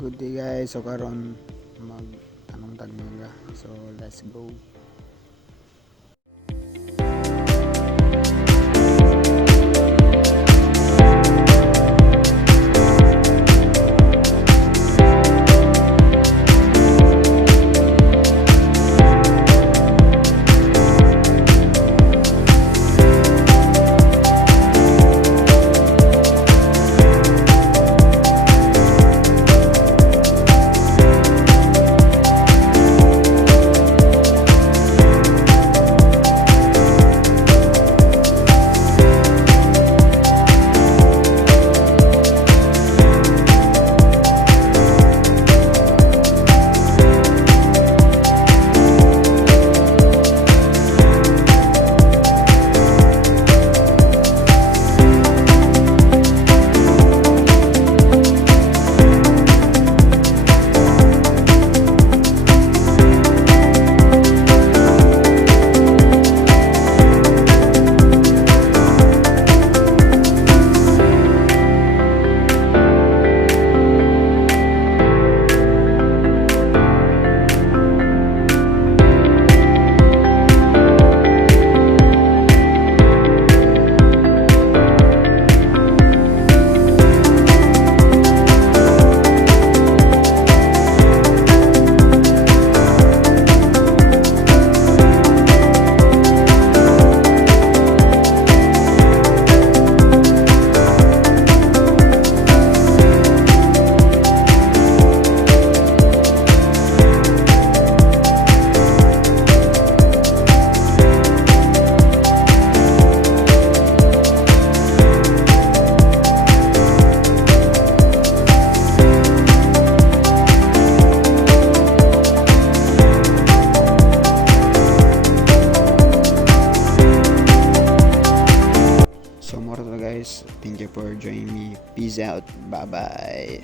Good day guys, so karon mag anong tagmanga. So let's go. So more to guys, thank you for joining me. Peace out, bye bye.